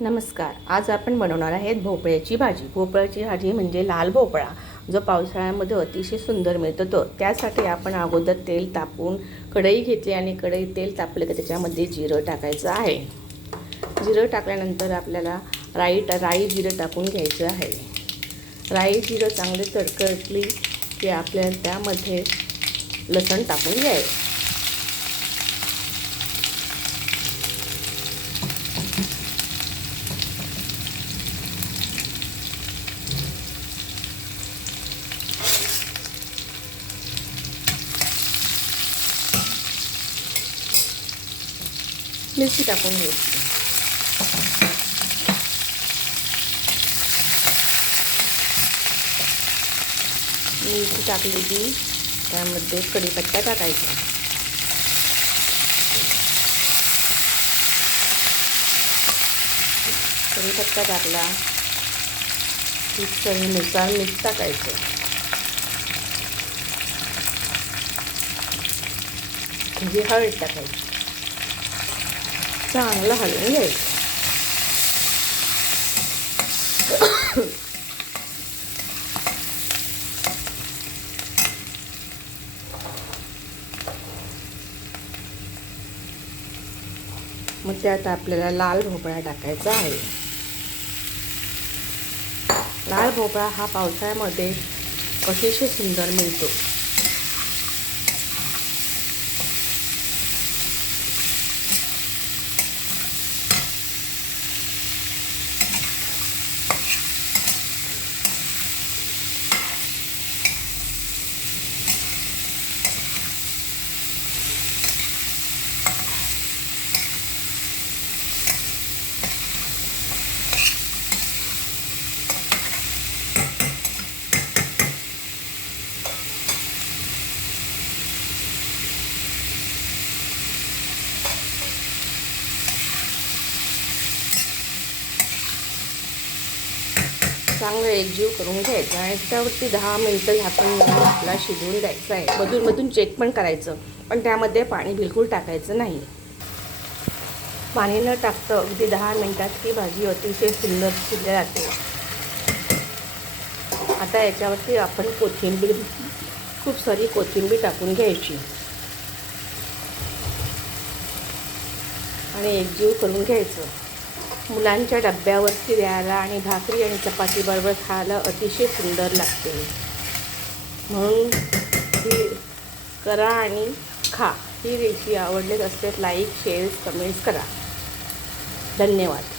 नमस्कार. आज आपण बनवणार आहेत भोपळ्याची भाजी. भोपळ्याची भाजी म्हणजे लाल भोपळा, जो पावसाळ्यामध्ये अतिशय सुंदर मिळतो तो. त्यासाठी आपण अगोदर तेल तापून कढई घेतली आणि कढईत तेल तापले की त्याच्यामध्ये जिरं टाकायचं आहे. जिरं टाकल्यानंतर आपल्याला राई जिरं टाकून घ्यायचं आहे. राई जिरं चांगले तडतडली की आपल्याला त्यामध्ये लसण टाकून घ्यायचं. मिरची टाकून घ्यायची. मिरची टाकली की त्यामध्ये कढीपत्ता टाकायचा. कढीपत्ता टाकला की चवीनुसार मीठ टाकायचं. हळद टाकायची. चांगलं हलवून घ्यायचं. मग त्यात आपल्याला लाल भोपळा टाकायचा आहे. लाल भोपळा हा पावसाळ्यामध्ये अतिशय सुंदर मिळतो. चांगलं एकजीव करून घ्यायचं आणि त्यावरती 10 मिनटं झाकून आपला शिजवून द्यायचं आहे. मधून चेक पण करायचं, पण त्यामध्ये पाणी बिलकुल टाकायचं नाही. पाणी न टाकता अगदी 10 मिनटात ही भाजी अतिशय सुंदर शिजली जाते. आता याच्यावरती आपण खूप सारी कोथिंबीर टाकून घ्यायची आणि एकजीव करून घ्यायचं. मुलांच्या डब्यावरती द्यायला आणि भाकरी आणि चपातीबरोबर खायला अतिशय सुंदर लागते. म्हणून ही करा आणि खा. ही रेसिपी आवडली असेल लाईक, शेअर, कमेंट्स करा. धन्यवाद.